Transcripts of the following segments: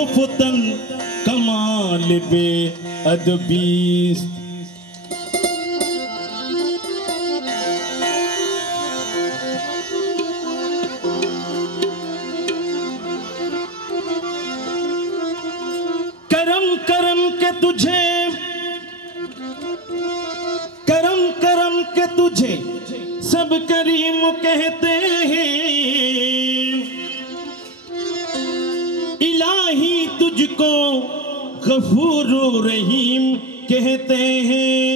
गुफ्तन कमाल बे अदबीस्त। करम करम के तुझे, करम करम के तुझे सब करीम कहते हैं, इलाही तुझको गफूर रहीम कहते हैं।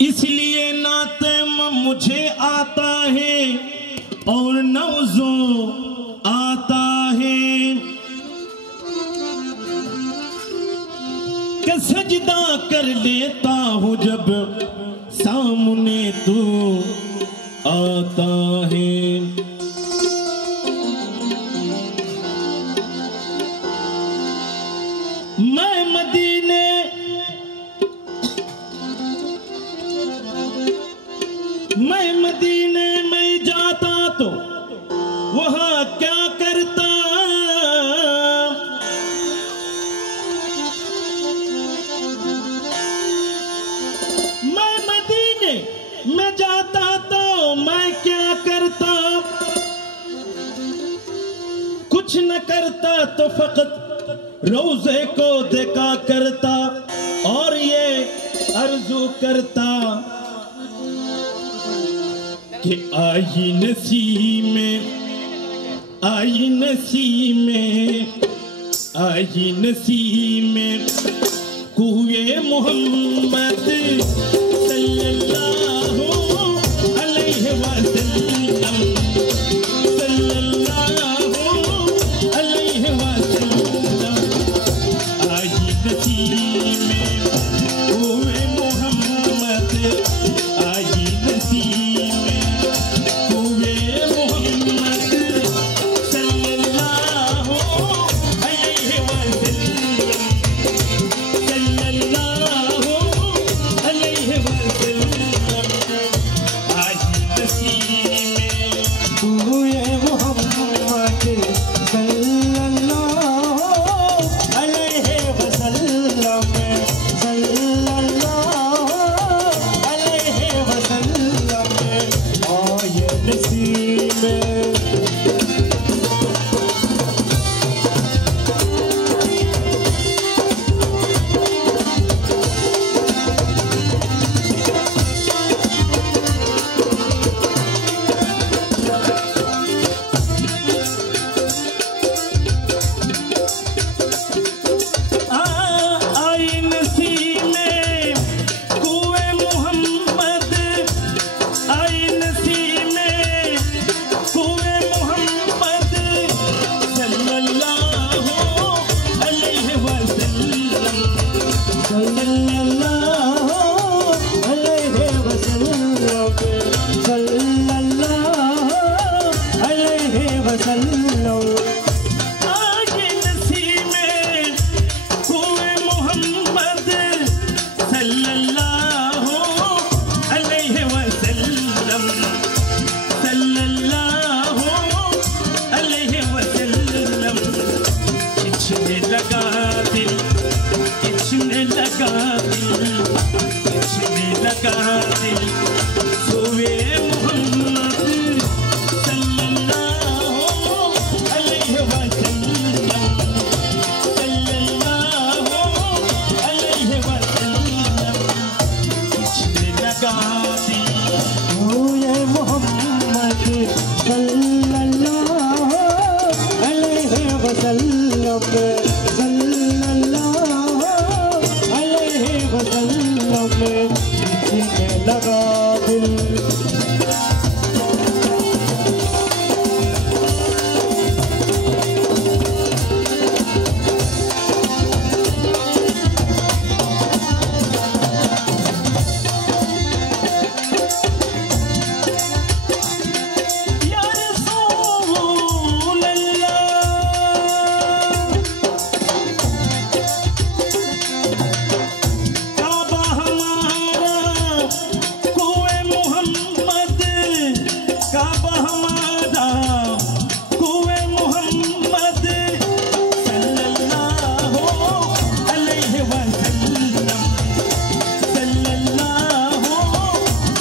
इसलिए नातम मुझे आता है और नौजो आता है कि सजदा कर लेता हूँ जब सामने तू आता है। मैं मदीने में जाता तो वहां क्या करता, मैं मदीने में जाता तो मैं क्या करता, कुछ न करता तो फकत रोजे को देखा करता और ये अर्जू करता कि आई नसीब में, आई नसीब में, आई नसीब में कुए मोहम्मद सल्लल्लाहु अलैहि वसल्लम, सल्लल्लाहु अलैहि वसल्लम। आई नसीब में कुए मोहम्मद, आई नसीब में हमारा कुए मोहम्मद सल्लल्लाहु अलैहि वसल्लम, सल्लल्लाहु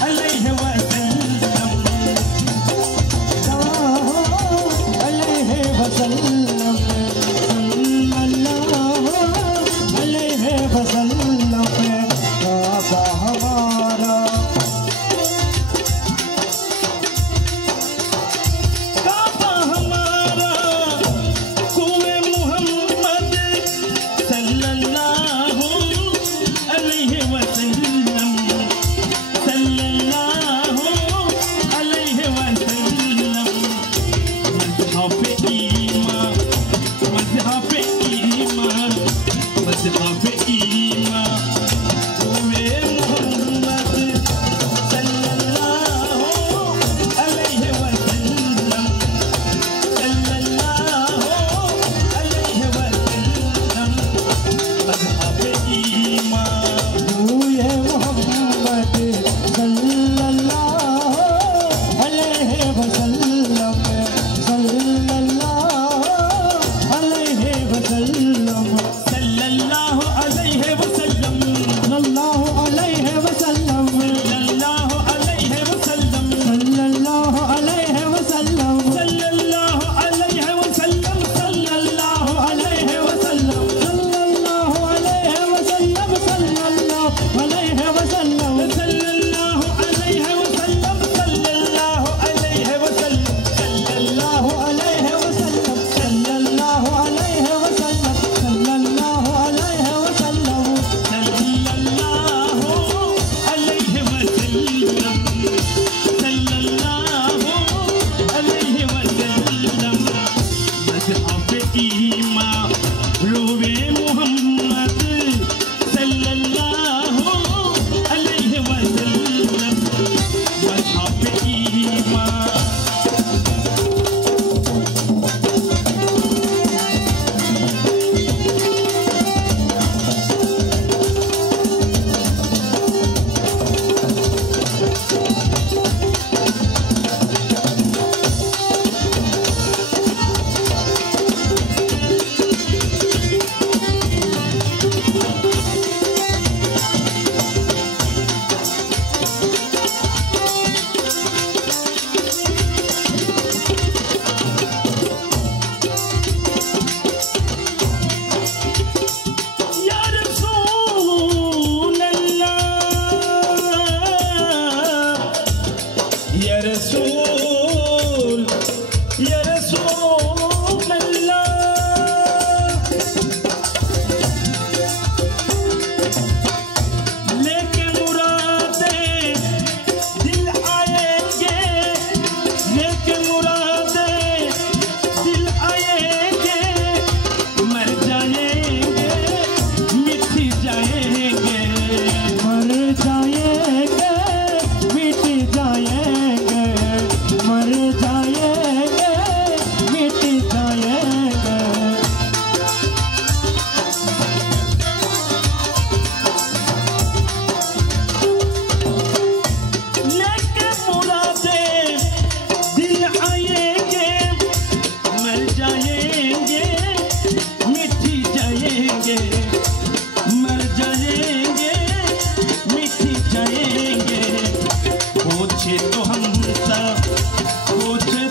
अलैहि वसल्लम, अलैहि वसल्लम, सल्लल्लाहु अलैहि वसल्लम। काबा हमारा, काबा हमारा कुए मोहम्मद सल्लल्लाहु अलैहि वसल्लम, सल्लल्लाहु अलैहि वसल्लम। मज़हब ईमान, मज़हब ईमान, मज़हब ईमान कुए मोहम्मद सल्लल्लाहु अलैहि वसल्लम, सल्लल्लाहु अलैहि वसल्लम। मज़हब ईमान हुए मोहम्मद सल्लल्लाहु अलैहि वसल्लम, सल्लल्लाहु अलैहि वसल्लम, सल्लल्लाहु अलैहि वसल्लम, सल्लल्लाहु अलैहि वसल्लम, सल्लल्लाहु अलैहि वसल्लम, सल्लल्लाहु अलैहि वसल्लम, सल्लल्लाहु अलैहि वसल्लम, सल्लल्लाहु अलैहि वसल्लम, सल्लल्लाहु अलैहि वसल्लम, सल्लल्लाहु अलैहि वसल्लम, सल्लल्लाहु अलैहि वसल्लम, सल्लल्लाहु अलैहि वसल्लम, सल्लल्लाहु अलैहि वसल्लम, सल्लल्लाहु अलैहि वसल्लम, सल्लल्लाहु अलैहि वसल्लम, सल्लल्लाहु अलैहि वसल्लम, सल्लल्लाहु अलैहि वसल्लम। मज़हब ईमान रोवे मोहम्मद सल्लल्लाहु अलैहि वसल्लम, मज़हब ईमान। या रसूल अल्लाह, या रसूल, या रसूल अल्लाह। लेके मुरादे दिल आएंगे, लेके मुरादे दिल आएंगे, मर जाएंगे मिट जाएंगे, मर जाएंगे मिट जाएंगे, मर जाएंगे मिट जाएंगे। लेके मुरादे दिल आएंगे, मर जाएंगे मिट जाएंगे, मर जाएंगे मिट जाएंगे। पूछे तो हमसे, पूछे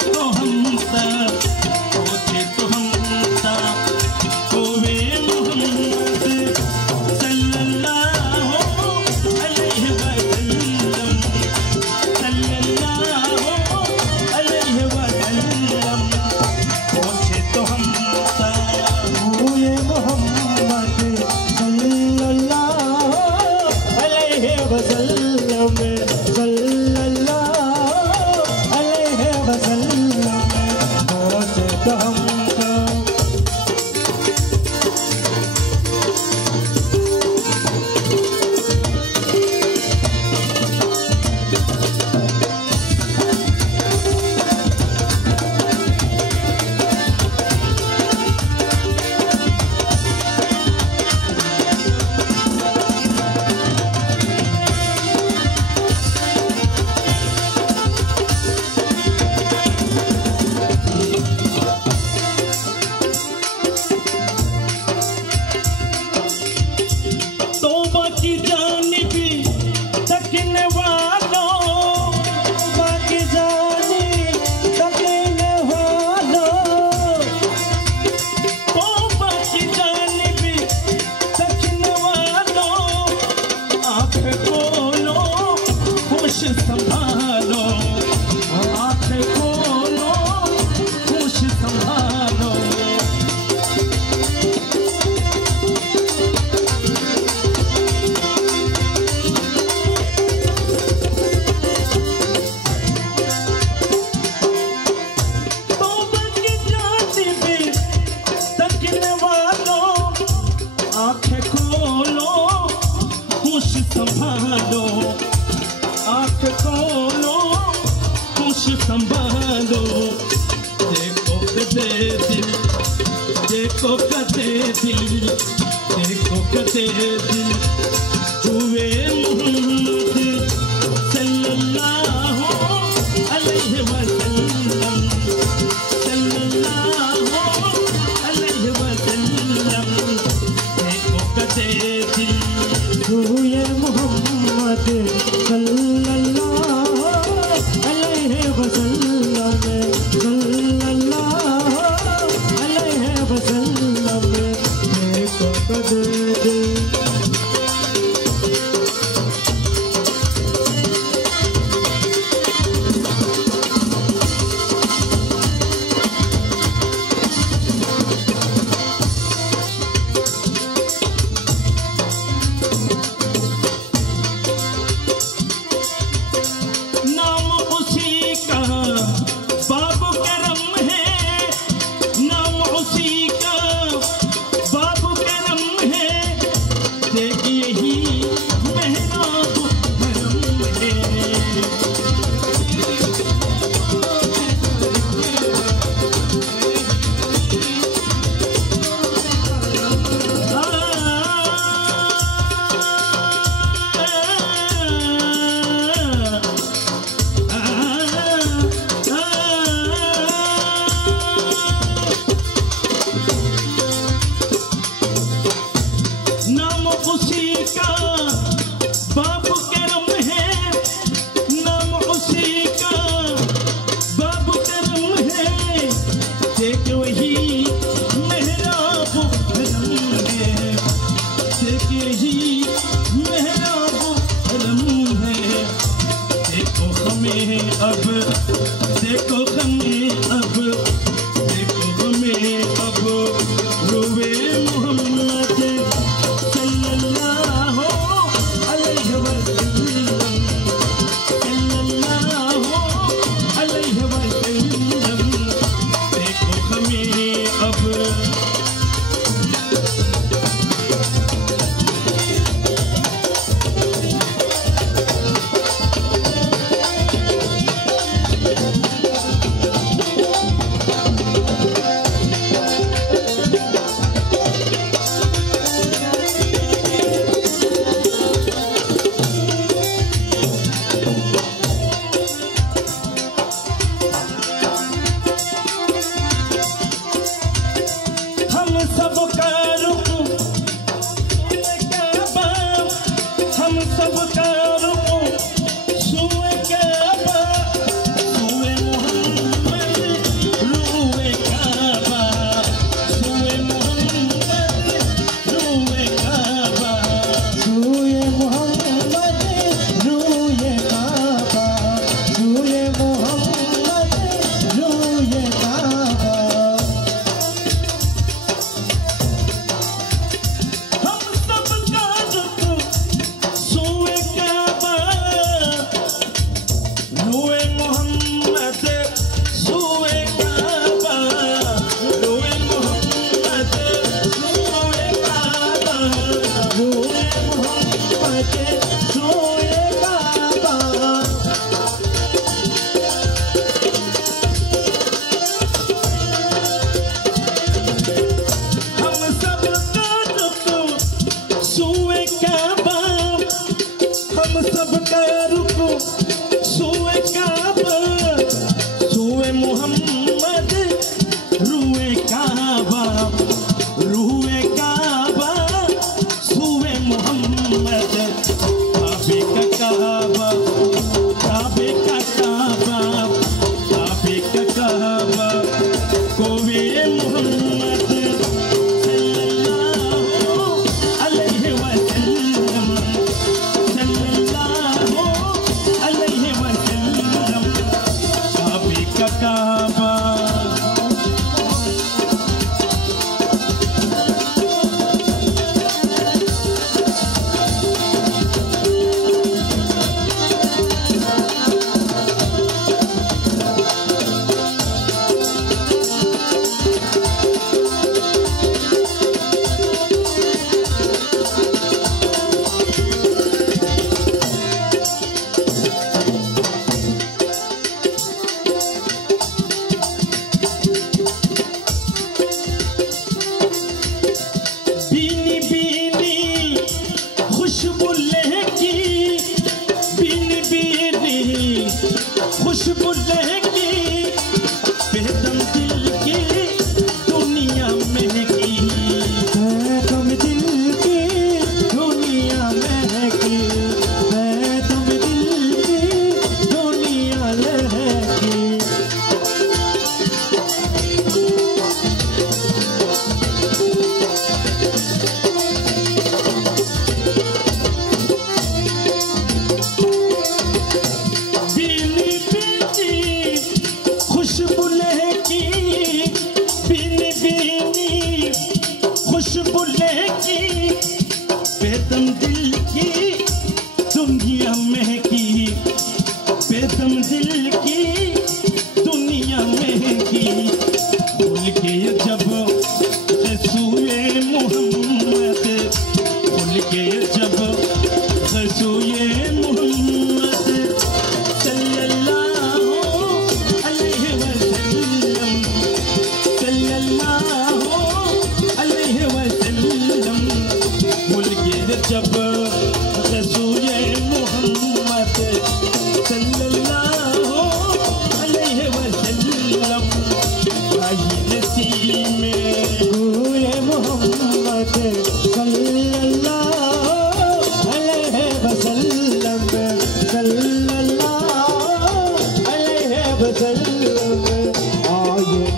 देखो कते दिल जुए मोहम्मद सल्लल्लाहु अलैहि वसल्लम देखो कते दिल हुए मोहम्मद सल्लल्लाहु अलैहि वसल्लम सल्लल्लाहु अलैहि वसल्लम देखो कदर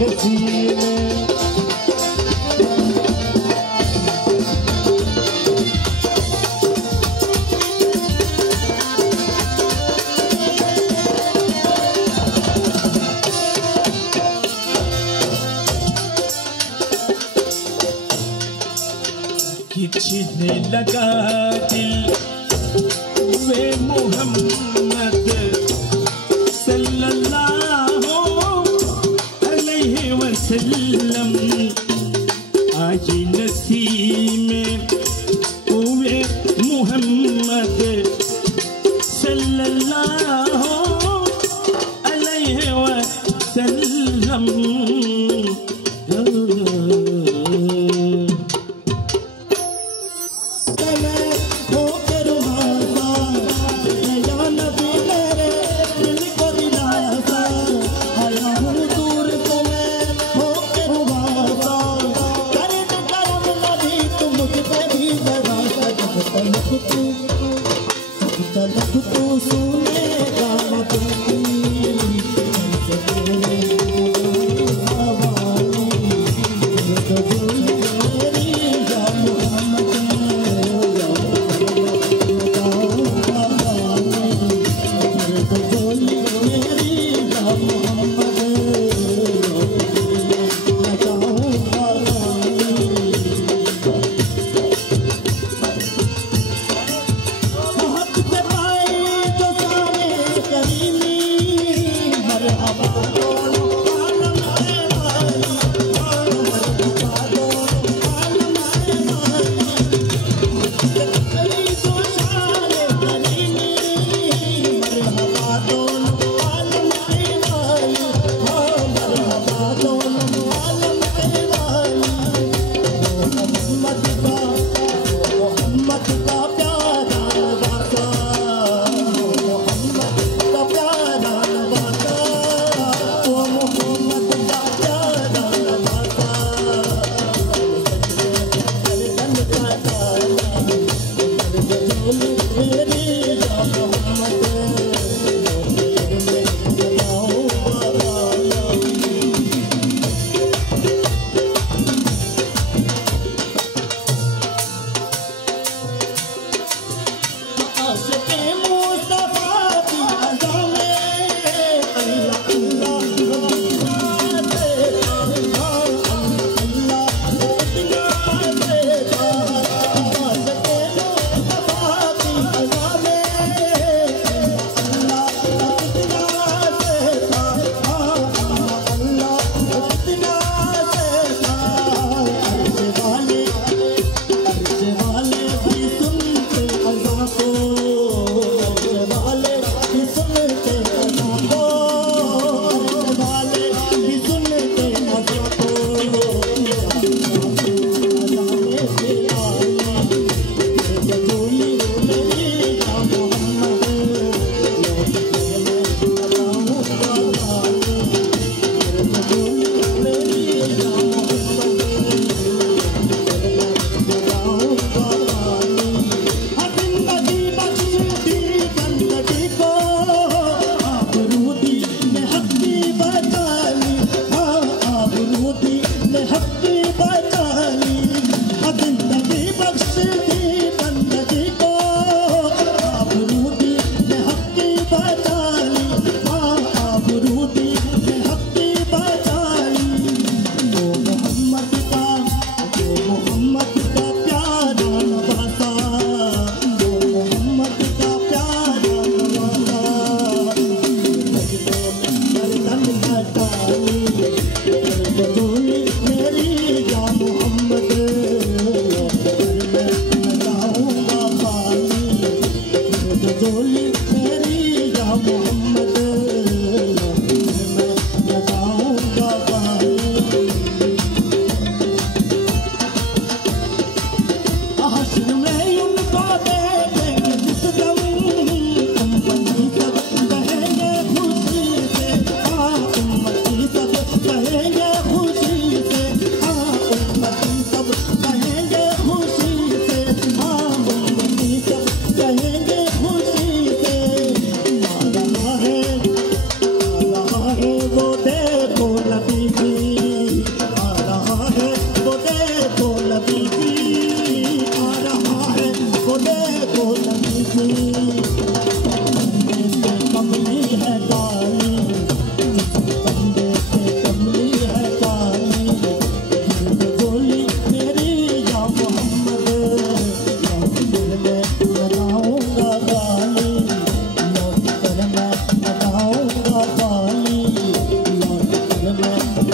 नसीब में खिंचने लगा दिल वे मोहम्मद सल्लल्लाहु अलैहि वसल्लम आज नसीब में वे मोहम्मद सल्लल्लाहु अलैहि वसल्लम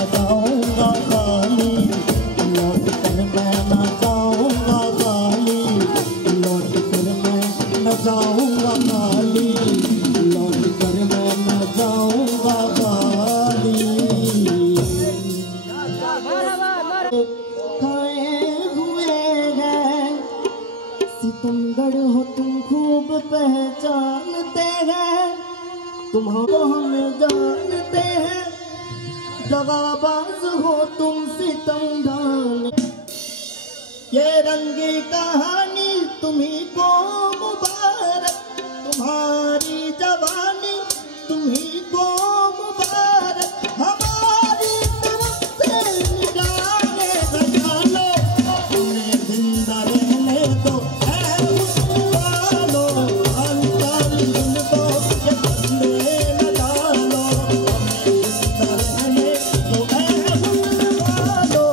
न जाऊंगा खाली, लौट कर मैं न जाऊंगा खाली, लौट कर मैं न जाऊंगा खाली, लौट कर मैं न जाऊंगा खाली। खाए हुए हैं सितमगढ़ हो तुम खूब पहचानते हैं, तुम्हारो हम जानते हैं, दगाबाज हो तुम सितम ढाने। ये रंगी कहानी तुम्ही को मुबारक, तुम्हारी जवानी तुम्ही को मुबारक, हमारी तरफ से निगाहें बचा लो, हमें जिंदा रहने दो ऐ हुस्न वालो, अंतर दिल को ये बंदे न डालो, हमें जिंदा रहने दो ऐ हुस्न वालो,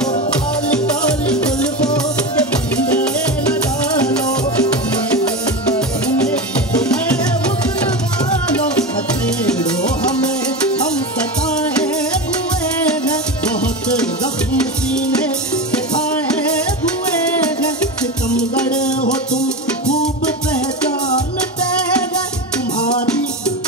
अंतर दिल को ये बंदे न डालो, हमें जिंदा रहने दो ऐ हुस्न वालो। छेड़ो हमें हम सताए हुए हैं, बहुत जख्म सीने से खाए हुए हैं, सितमगढ़ हो तुम खूब पहचानते हैं, तुम्हारी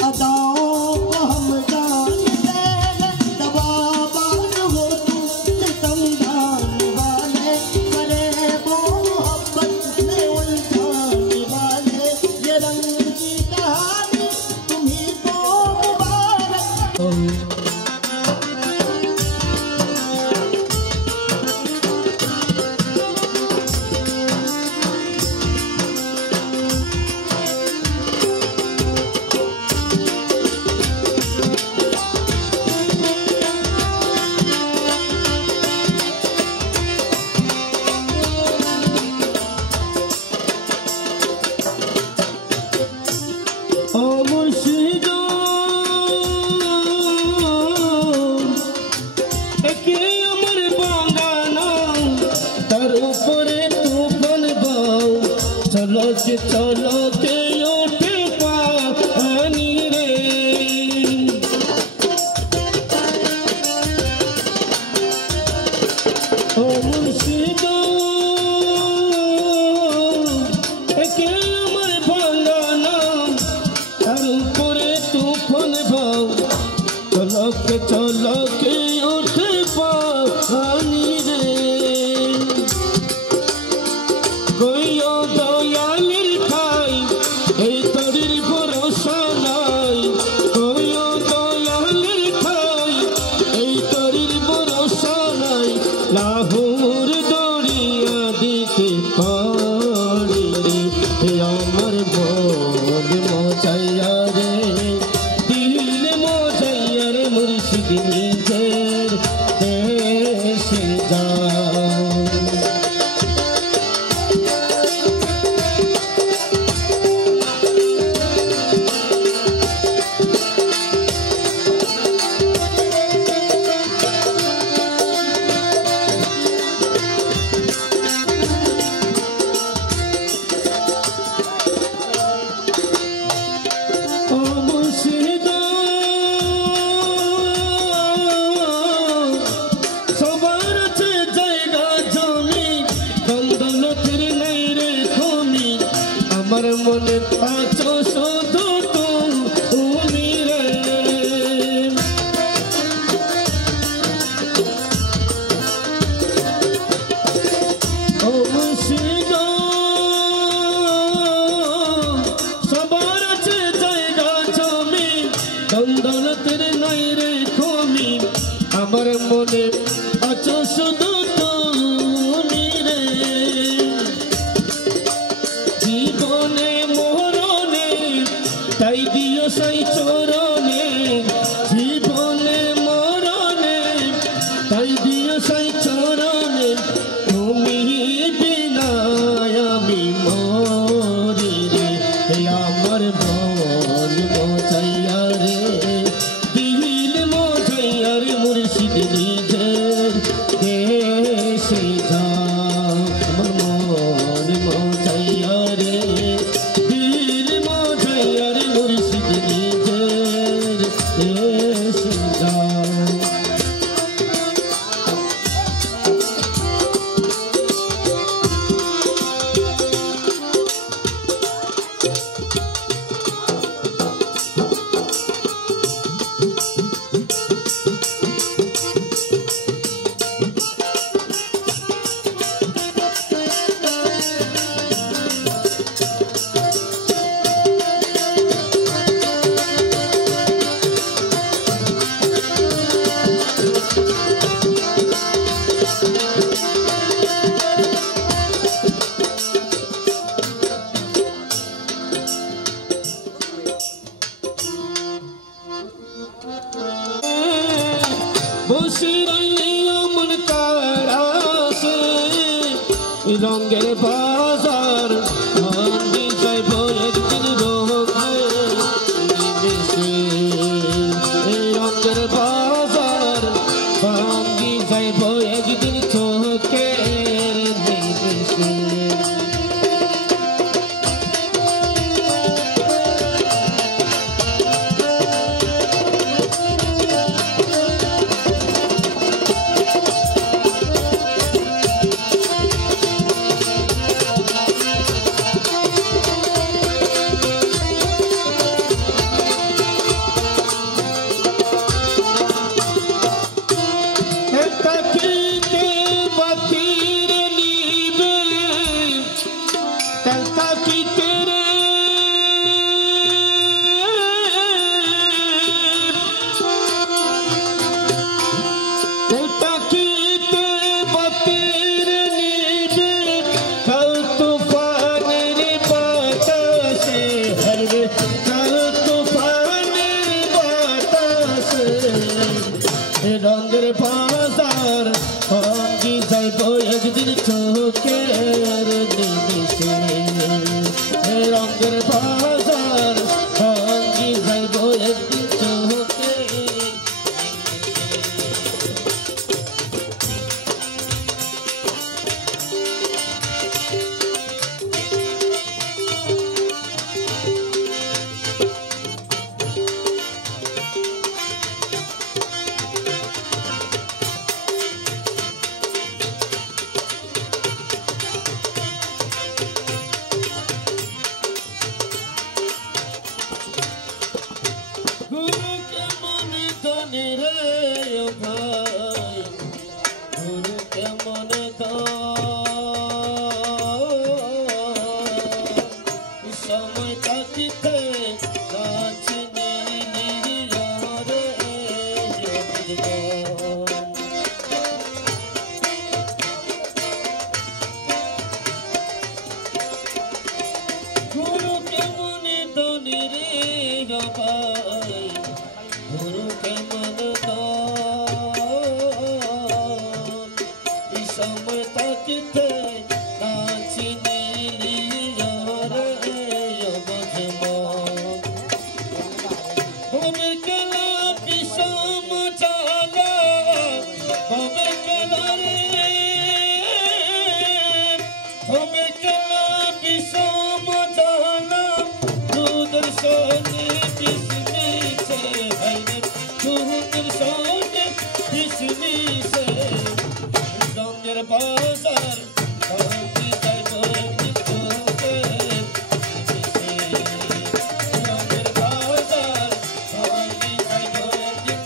अदाओं को हम जानते हैं, दबाबाज हो तुम सितम ढाने वाले, फरेबो मोहब्बत से उलझाने वाले, ये रंग की कहानी तुम्ही को मुबारक। ओ मुर्शिदो एक अमर बांगाना तर ऊपरे तूफान बाऊ, चलो के उठे पानी रे। ओ मुर्शिदो एक अमर बांगाना तर ऊपरे तूफान बाऊ, चलो के उठे पानी रे। কইও দয়ালের ঠাই এই তরির ভরসা নাই, কইও দয়ালের ঠাই এই তরির ভরসা নাই, লাহুর দরিয়া দিতে পারি রে, হে আমার মন মজাইয়া রে, দিল মজাইয়া রে, মুর্শিদ নিজের দেশে যায়। ও মুর্শিদো সবার আছে জায়গা জমি, দ্বন্দ্বলতির নাই রে খনি, আমার মনে আছো শুধু তুমি রে। ও মুর্শিদো সবার আছে জায়গা জমি, দ্বন্দ্বলতির নাই রে খনি, আমার মনে আছো শুধু তুমি রে। জীবনে মরণে তাই দিও সেই চরণে, জীবনে মরণে তাই দিও সেই চরণে, তুমি বিনা আমি মরি রে, আমার মন মজাইয়া রে, দিল মজাইয়া রে, মুর্শিদ নিজের मन कारासे रंगेर बाजार भांगी जाइब एकदिन रोगे निमेषे रंगेर बाजार भांगी जाइब एकदिन चोखेर निमेषे रंगेर बाजार भांगी जाइब एकदिन चोखेर निमेषे रंगेर बाजार भांगी जाइब एकदिन चोखेर गुरु के मन धनी रे ओ भाई गुरु के मन धनी समय काटिते नाचिनी रे गुरु के मन धनी रे ओ भाई गुरु के मन धनी समय ताकते नाचिनी रे बजमान हमें कला विषम जाला हमें कला रे हमें कला विषम जाला दूधर सोने किसने से है दूधर सोने किसने से रंगेर बाजार भांगी जाइब एकदिन चोखेर निमेषे रंगेर बाजार भांगी जाइब एकदिन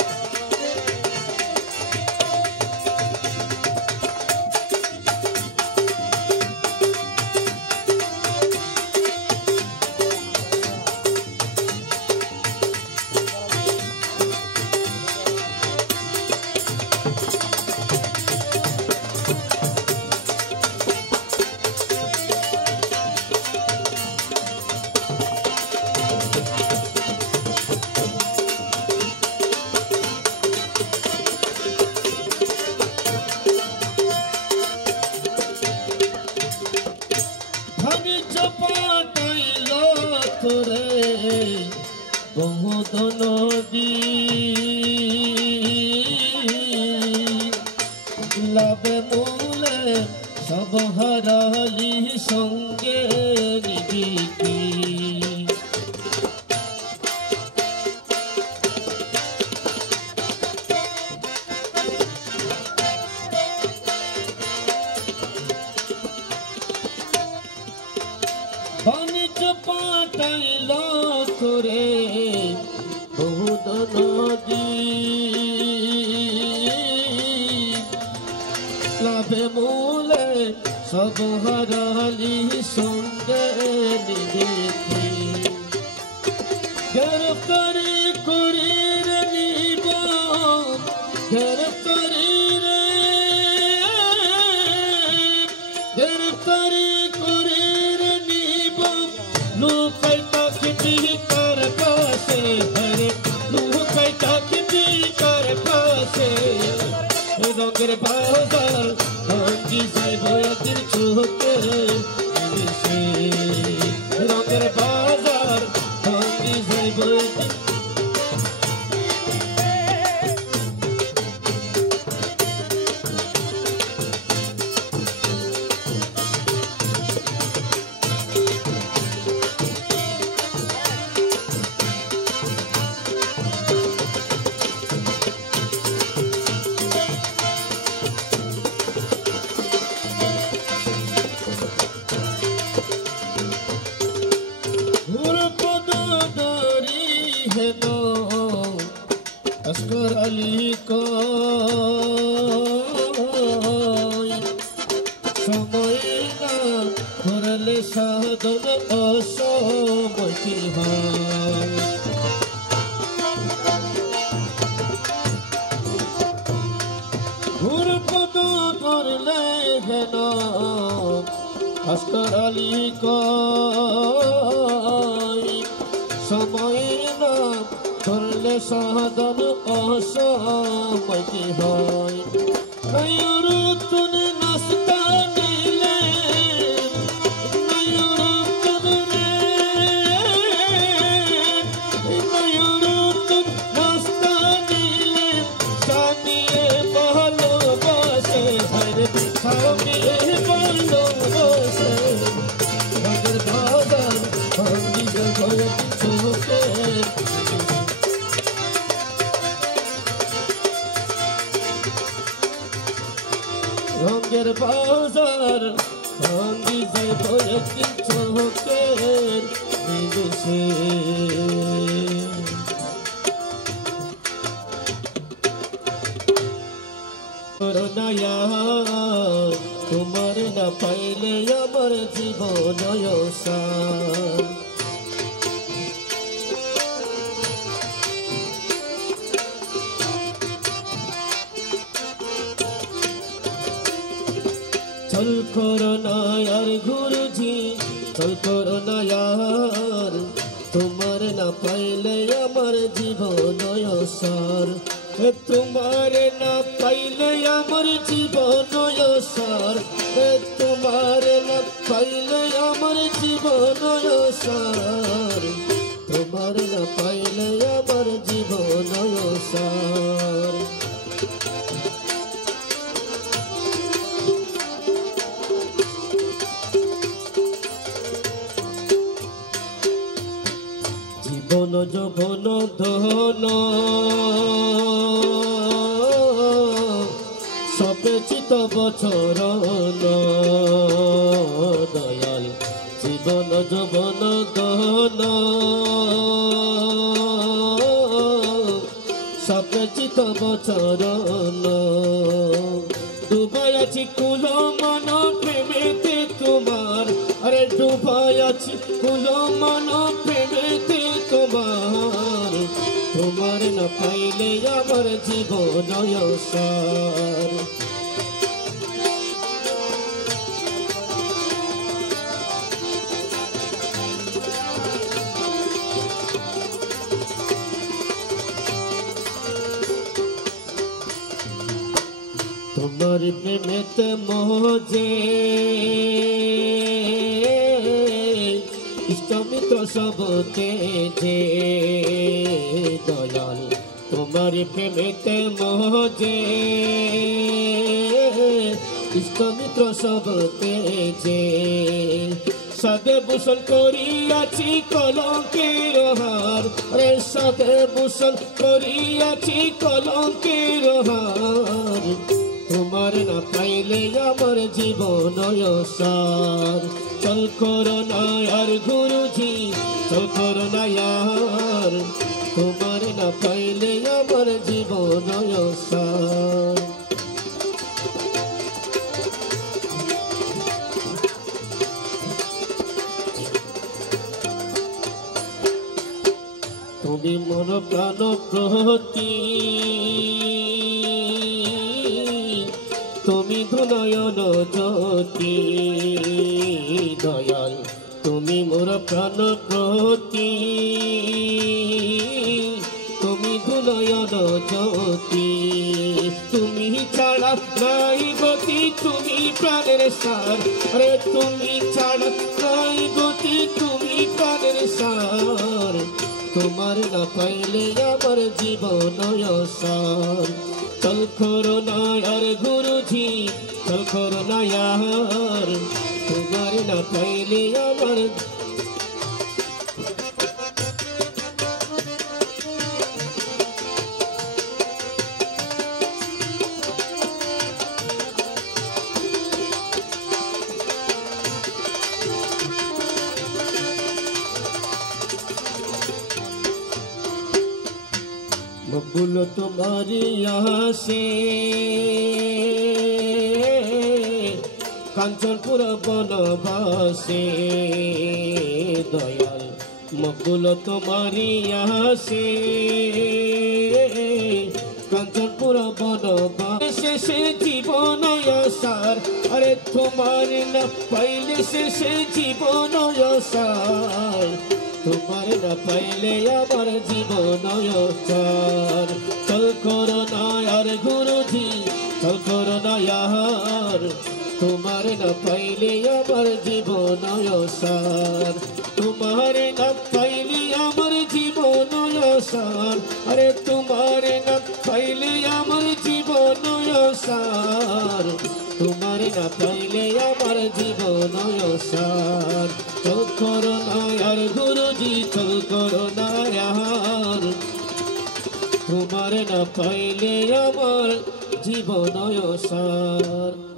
भांगी चपाटाइलो तोरे बहुत नदी लाभे मूले सब हराली संगे निबिकी भांगी चपाटाइलो तोरे बहुत नदी लाभे मूले सब हराली संगे निबिकी गिरफ्तारी कुरीर निबा गिरफ्तारी रे गिरफ्तारी कुरीर निबा लुकाई ताकती कर पासे हरे लुकाई ताकती कर पासे রঙের বাজার ভাঙ্গি যাইব একদিন চোখে নিমেষে রঙের বাজার ভাঙ্গি যাইব একদিন अस्कर अली को समय ना भरले साधन असमति घुरपद करले है ना अस्कर अली को समय ना ধরলে সাধন অসমতি হয় নয়ুরতুন নাস্তা নিলে নয়ুরতুন রে নয়ুরতুন নাস্তা নিলে স্বামীয়ে ভালোবাসে হরে স্বামীয়ে ভালোবাসে রঙের বাজার ভাঙ্গি যাইব চোখে রঙের বাজার ভাঙ্গি যাইব একদিন চোখের নিমেষে করোনায়া তোমার না পাইলে আমার জীবন অসার चल कोरोना यार गुरुजी चल कोरोना यार तुम्हारे ना पाइले अमर जीवन असार तुम्हारे ना पाइले अमर जीवन असार तुम्हारे ना पाइले अमर जीवन असार तुम्हारे ना पाइले अमर जीवन असार জীবন যৌবন ধন সবে চিত বচরণ দয়াল জীবন যৌবন ধন সবে চিত বচরণ ডুবাই আছি কুল মন প্রেমেতে তোমার আরে ডুবাই আছি কুল মন প্রেমেতে তোমার তোমার না পাইলে আমার জীবন অসার তোমার প্রেমেতে মজে ইষ্টমিত্র সবতে যে দয়াল তোমার প্রেমেতে মজে ইষ্টমিত্র সবতে যে সদে ভূষণ করিয়াছি কলঙ্কের হার রে সদে ভূষণ করিয়াছি কলঙ্কের হার তোমার না পাইলে আমার জীবন অসার চল করোনা আর গুরুজি চল করোনা यार তোমার না পাইলে আমার জীবন অসার তুমি মন প্রাণ প্রতি তুমি ধনয়ন জ্যোতি দয়াল তুমি মোর প্রাণ প্রতি তুমি ধনয়ন জ্যোতি তুমি ছাড়া নাই গতি তুমি প্রাণের সার আরে তুমি ছাড়া নাই গতি তুমি প্রাণের সার তোমার না পাইলে আমার জীবন সার চল করো না আর গুরুজি চল করো না আর তোমার না পাইলে আমার মকবুল তোমারি আসে কাঞ্চনপুর বনবাসে দয়াল মকবুল তোমারি আসে কাঞ্চনপুর বনবাসে শেষে জীবন সার আরে তোমার না পাইলে শেষে জীবন সার তোমার না পাইলে আমার জীবন সার চল করো না আর গুরুজি চল করো না আর তোমার না পাইলে আমার জীবন সার তোমার না পাইলে আমার জীবন সার আরে তোমার না পাইলে আমার জীবন সার তোমার না পাইলে আমার জীবন সার চল করো না আর গুরুজি চল করো না আর তোমার না পাইলে আমার জীবন সার।